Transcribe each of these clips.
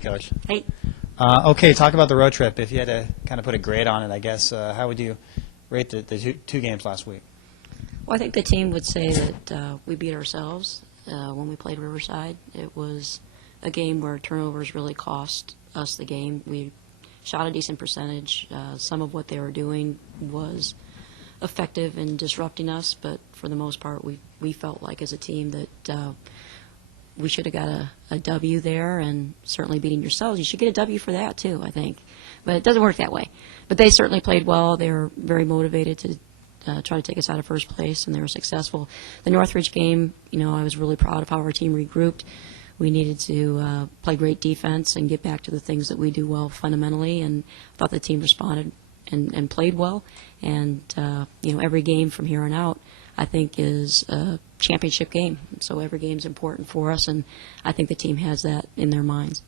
Coach. Hey. Okay, talk about the road trip. If you had to kind of put a grade on it, I guess, how would you rate the two games last week? Well, I think the team would say that we beat ourselves when we played Riverside. It was a game where turnovers really cost us the game. We shot a decent percentage. Some of what they were doing was effective in disrupting us, but for the most part, we felt like as a team that we should have got a W there, and certainly beating yourselves, you should get a W for that too, I think. But it doesn't work that way. But they certainly played well. They were very motivated to try to take us out of first place, and they were successful. The Northridge game, I was really proud of how our team regrouped. We needed to play great defense and get back to the things that we do well fundamentally, and I thought the team responded and played well. And, every game from here on out, I think, is a championship game. So every game is important for us, and I think the team has that in their minds.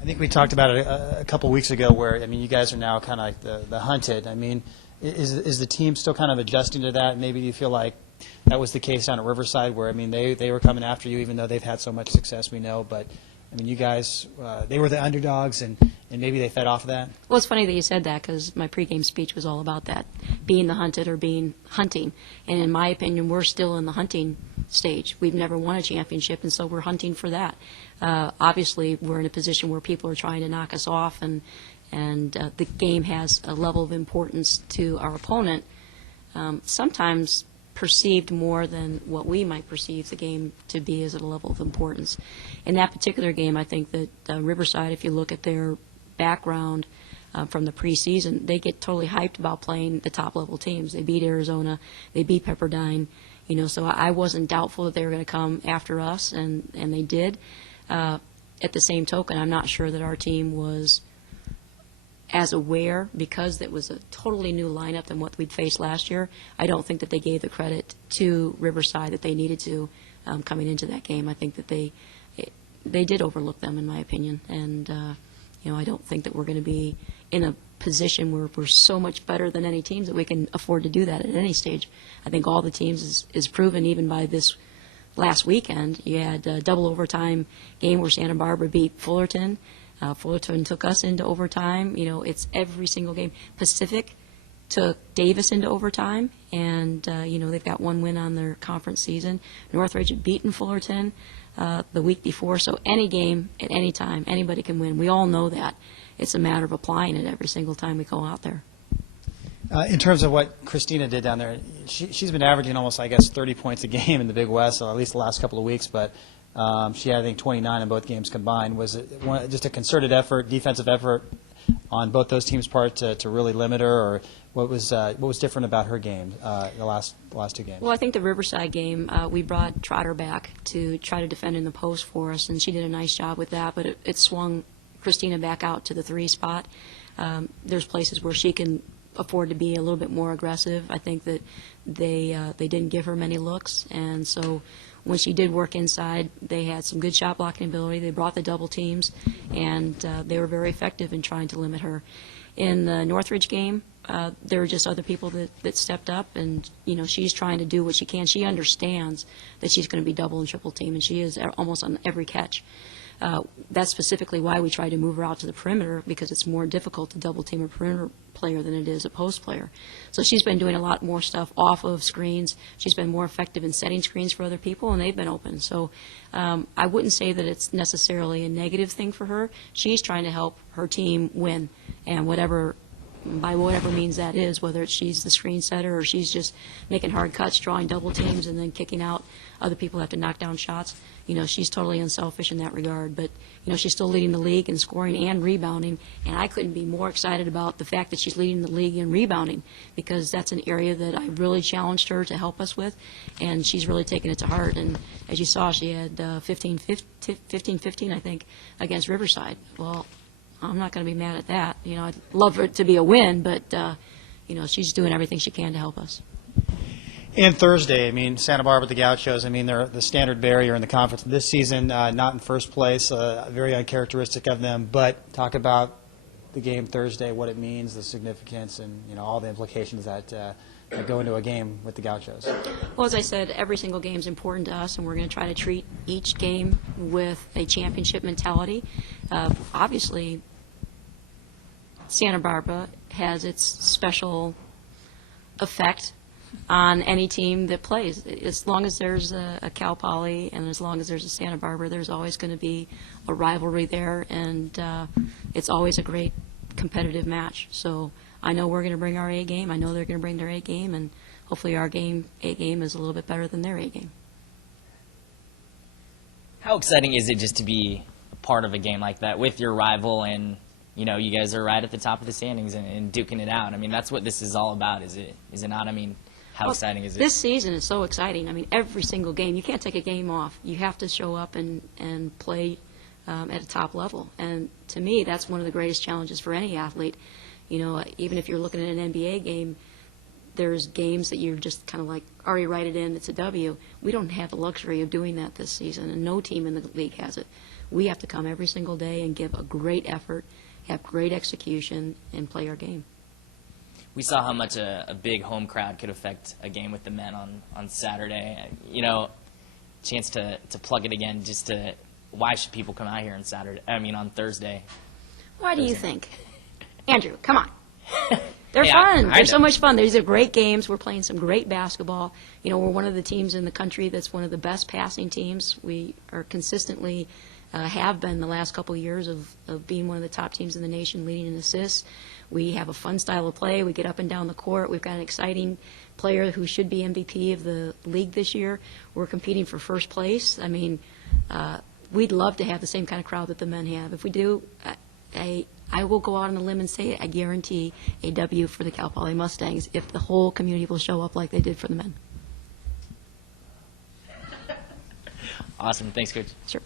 I think we talked about it a couple weeks ago where, you guys are now kind of like the hunted. Is the team still kind of adjusting to that? Maybe you feel like that was the case down at Riverside where, they were coming after you even though they've had so much success, we know. But, you guys, they were the underdogs, and maybe they fed off of that? Well, it's funny that you said that because my pregame speech was all about that, being the hunted or being hunting. And in my opinion, we're still in the hunting stage. We've never won a championship, and so we're hunting for that. Obviously, we're in a position where people are trying to knock us off, and the game has a level of importance to our opponent, sometimes perceived more than what we might perceive the game to be as a level of importance. In that particular game, I think that Riverside, if you look at their background from the preseason, they get totally hyped about playing the top-level teams. They beat Arizona. They beat Pepperdine. So I wasn't doubtful that they were going to come after us, and they did. At the same token, I'm not sure that our team was as aware, because it was a totally new lineup than what we'd faced last year. I don't think that they gave the credit to Riverside that they needed to coming into that game. I think that they did overlook them, in my opinion, and I don't think that we're going to be in a position where we're so much better than any teams that we can afford to do that at any stage. I think all the teams is proven, even by this last weekend. You had a double overtime game where Santa Barbara beat Fullerton. Fullerton took us into overtime. It's every single game. Pacific took Davis into overtime, and they've got one win on their conference season. Northridge had beaten Fullerton the week before. So any game at any time, anybody can win. We all know that. It's a matter of applying it every single time we go out there. In terms of what Christina did down there, she's been averaging almost, 30 points a game in the Big West, or at least the last couple of weeks, but she had, I think, 29 in both games combined. Was it just a concerted effort, defensive effort on both those teams' part to really limit her, or what was different about her game the last two games? Well, I think the Riverside game, we brought Trotter back to try to defend in the post for us, and she did a nice job with that, but it swung Christina back out to the 3 spot. There's places where she can afford to be a little bit more aggressive. I think that they didn't give her many looks, and so when she did work inside, they had some good shot blocking ability. They brought the double teams, and they were very effective in trying to limit her. In the Northridge game, there were just other people that stepped up, and she's trying to do what she can. She understands that she's going to be double and triple team, and she is almost on every catch. That's specifically why we try to move her out to the perimeter, because it's more difficult to double team a perimeter player than it is a post player. So she's been doing a lot more stuff off of screens. She's been more effective in setting screens for other people, and they've been open. So I wouldn't say that it's necessarily a negative thing for her. She's trying to help her team win, and by whatever means that is, whether she's the screen setter or she's just making hard cuts, drawing double teams, and then kicking out other people who have to knock down shots. She's totally unselfish in that regard. But, she's still leading the league in scoring and rebounding, and I couldn't be more excited about the fact that she's leading the league in rebounding, because that's an area that I really challenged her to help us with, and she's really taken it to heart. And as you saw, she had 15-15, I think, against Riverside. Well, I'm not going to be mad at that. I'd love for it to be a win, but, she's doing everything she can to help us. And Thursday, Santa Barbara, the Gauchos, they're the standard barrier in the conference this season, not in first place, very uncharacteristic of them. But talk about the game Thursday, what it means, the significance, and all the implications that that go into a game with the Gauchos? Well, as I said, every single game is important to us, and we're going to try to treat each game with a championship mentality. Obviously, Santa Barbara has its special effect on any team that plays. As long as there's a Cal Poly and as long as there's a Santa Barbara, there's always going to be a rivalry there, and it's always a great competitive match. So I know we're going to bring our A game. I know they're going to bring their A game, and hopefully our A game is a little bit better than their A game. How exciting is it just to be a part of a game like that with your rival, and you know, you guys are right at the top of the standings and duking it out? I mean, that's what this is all about, is it not? I mean, how exciting is it? This season is so exciting. I mean, every single game, you can't take a game off. You have to show up and play at a top level. And to me, that's one of the greatest challenges for any athlete. You know, even if you're looking at an NBA game, there's games that you're just kind of like, already write it in, it's a W. We don't have the luxury of doing that this season, and no team in the league has it. We have to come every single day and give a great effort, have great execution, and play our game. We saw how much a big home crowd could affect a game with the men on Saturday. You know, chance to plug it again. Why should people come out here on Thursday? Why do you think? Andrew, come on. They're Yeah, fun. I They're so know. much fun. These are great games. We're playing some great basketball. You know, we're one of the teams in the country that's one of the best passing teams. We are consistently have been the last couple of years of being one of the top teams in the nation, leading in assists. We have a fun style of play. We get up and down the court. We've got an exciting player who should be MVP of the league this year. We're competing for first place. I mean, we'd love to have the same kind of crowd that the men have. If we do, I will go out on a limb and say I guarantee a W for the Cal Poly Mustangs if the whole community will show up like they did for the men. Awesome. Thanks, Coach. Sure.